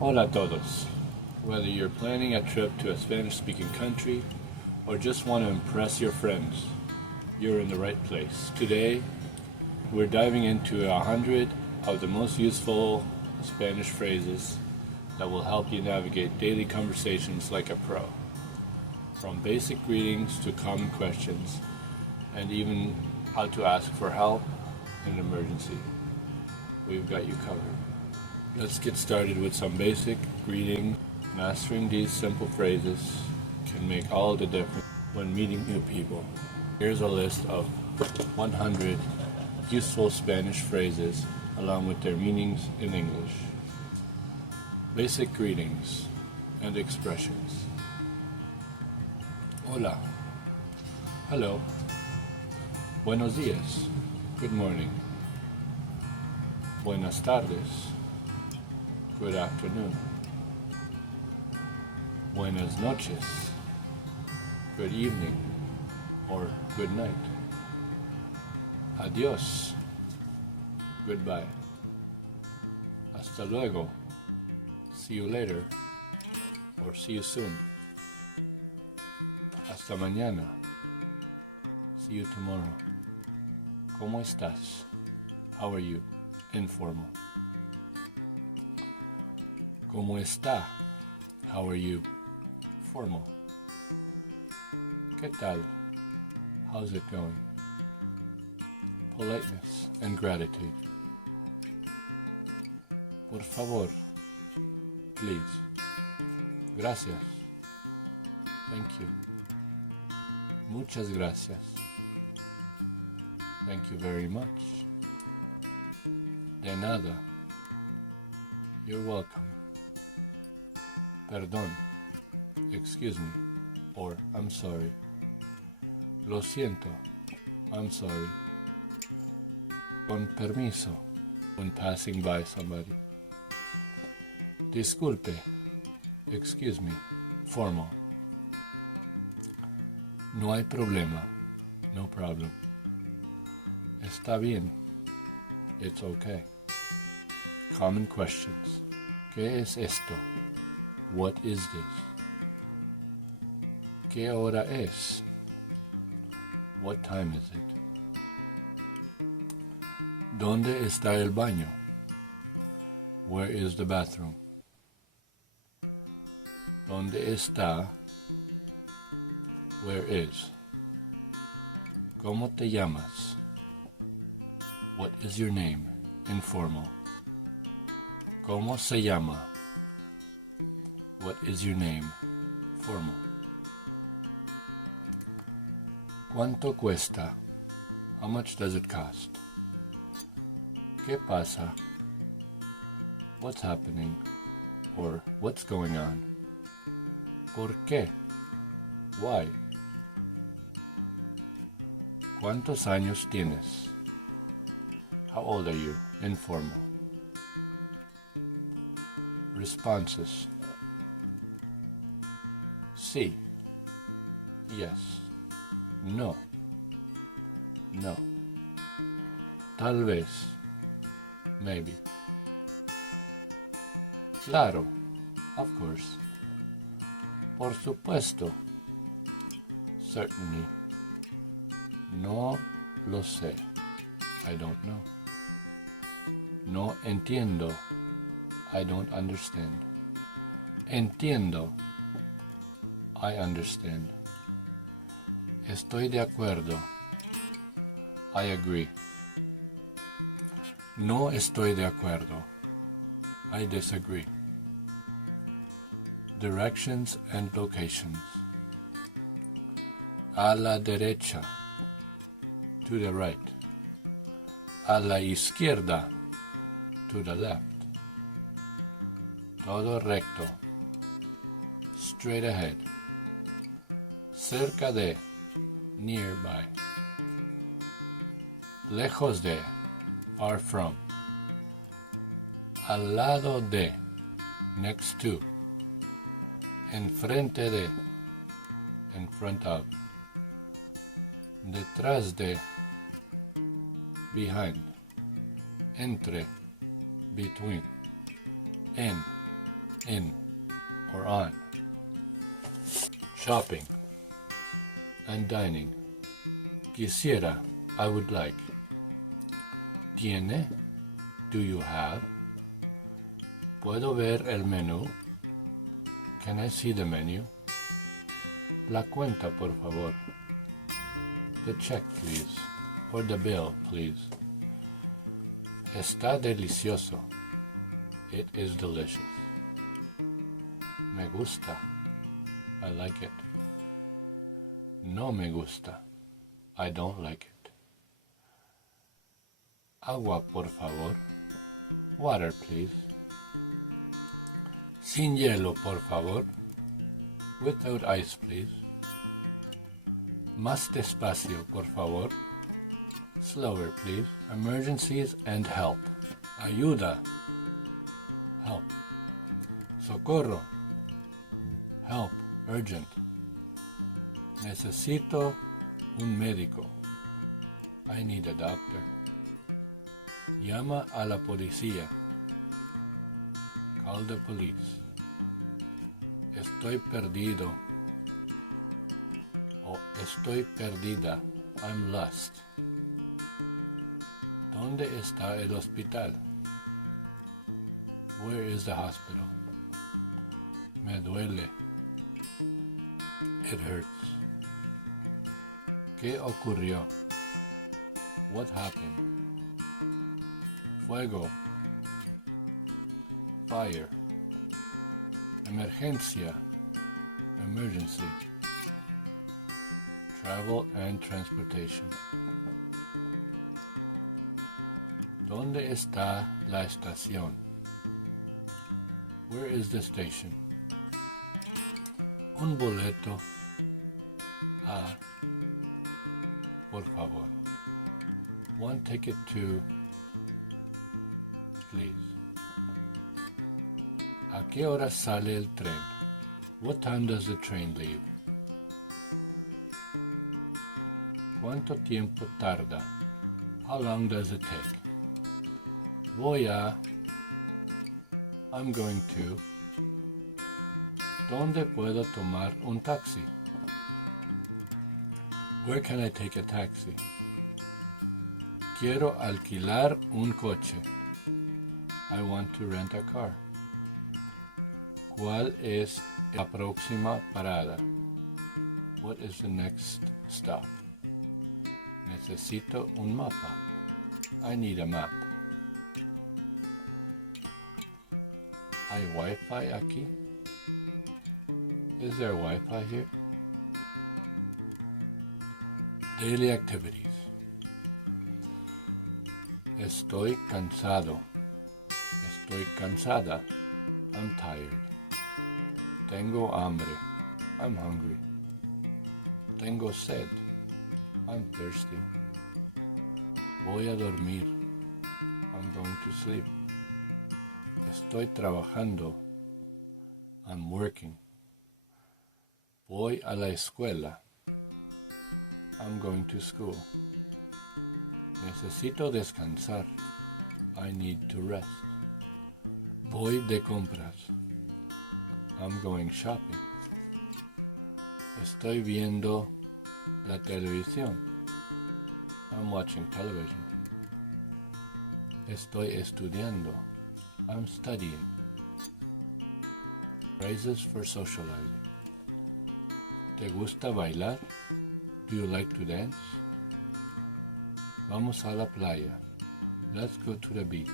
Hola a todos. Whether you're planning a trip to a Spanish-speaking country or just want to impress your friends, you're in the right place. Today, we're diving into 100 of the most useful Spanish phrases that will help you navigate daily conversations like a pro. From basic greetings to common questions, and even how to ask for help in an emergency. We've got you covered. Let's get started with some basic greeting. Mastering these simple phrases can make all the difference when meeting new people. Here's a list of 100 useful Spanish phrases along with their meanings in English. Basic greetings and expressions. Hola. Hello. Buenos días. Good morning. Buenas tardes. Good afternoon. Buenas noches. Good evening or good night. Adiós. Goodbye. Hasta luego. See you later or see you soon. Hasta mañana. See you tomorrow. ¿Cómo estás? How are you? Informal. ¿Cómo está? How are you? Formal. ¿Qué tal? How's it going? Politeness and gratitude. Por favor. Please. Gracias. Thank you. Muchas gracias. Thank you very much. De nada. You're welcome. Perdón, excuse me, or I'm sorry. Lo siento, I'm sorry. Con permiso, when passing by somebody. Disculpe, excuse me, formal. No hay problema, no problem. Está bien, it's okay. Common questions. ¿Qué es esto? What is this? ¿Qué hora es? What time is it? ¿Dónde está el baño? Where is the bathroom? ¿Dónde está? Where is? ¿Cómo te llamas? What is your name? Informal. ¿Cómo se llama? What is your name? Formal. ¿Cuánto cuesta? How much does it cost? ¿Qué pasa? What's happening? Or what's going on? ¿Por qué? Why? ¿Cuántos años tienes? How old are you? Informal. Responses. Sí. Yes. No. No. Tal vez. Maybe. Claro. Of course. Por supuesto. Certainly. No lo sé. I don't know. No entiendo. I don't understand. Entiendo. I understand. Estoy de acuerdo. I agree. No estoy de acuerdo. I disagree. Directions and locations. A la derecha. To the right. A la izquierda. To the left. Todo recto. Straight ahead. Cerca de. Nearby. Lejos de. Far from. Al lado de. Next to. Enfrente de. In front of. Detrás de. Behind. Entre. Between. In. in or on, shopping and dining. Quisiera, I would like. Tiene, do you have? ¿Puedo ver el menú? Can I see the menu? La cuenta, por favor. The check, please. Or the bill, please. Está delicioso. It is delicious. Me gusta. I like it. No me gusta. I don't like it. Agua, por favor. Water, please. Sin hielo, por favor. Without ice, please. Más despacio, por favor. Slower, please. Emergencies and help. Ayuda. Help. Socorro. Help. Urgent. Necesito un médico. I need a doctor. Llama a la policía. Call the police. Estoy perdido. O estoy perdida. I'm lost. ¿Dónde está el hospital? Where is the hospital? Me duele. It hurts. ¿Qué ocurrió? What happened? Fuego. Fire. Emergencia. Emergency. Travel and transportation. ¿Dónde está la estación? Where is the station? Un boleto a, por favor. One ticket to, please. ¿A qué hora sale el tren? What time does the train leave? ¿Cuánto tiempo tarda? How long does it take? Voy a, I'm going to. ¿Dónde puedo tomar un taxi? Where can I take a taxi? Quiero alquilar un coche. I want to rent a car. ¿Cuál es la próxima parada? What is the next stop? Necesito un mapa. I need a map. ¿Hay Wi-Fi aquí? Is there Wi-Fi here? Daily activities. Estoy cansado. Estoy cansada. I'm tired. Tengo hambre. I'm hungry. Tengo sed. I'm thirsty. Voy a dormir. I'm going to sleep. Estoy trabajando. I'm working. Voy a la escuela. I'm going to school. Necesito descansar. I need to rest. Voy de compras. I'm going shopping. Estoy viendo la televisión. I'm watching television. Estoy estudiando. I'm studying. Phrases for socializing. ¿Te gusta bailar? Do you like to dance? Vamos a la playa. Let's go to the beach.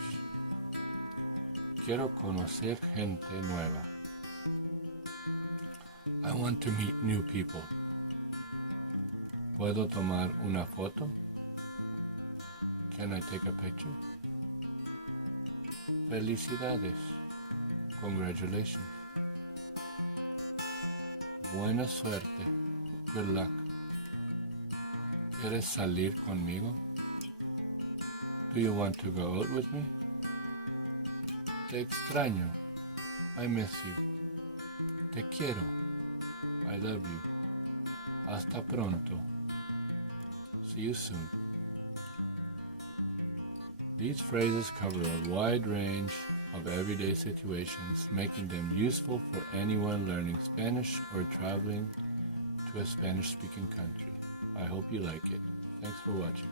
Quiero conocer gente nueva. I want to meet new people. ¿Puedo tomar una foto? Can I take a picture? Felicidades. Congratulations. Buena suerte. Good luck. ¿Quieres salir conmigo? Do you want to go out with me? Te extraño. I miss you. Te quiero. I love you. Hasta pronto. See you soon. These phrases cover a wide range of everyday situations, making them useful for anyone learning Spanish or traveling to a Spanish-speaking country. I hope you like it. Thanks for watching.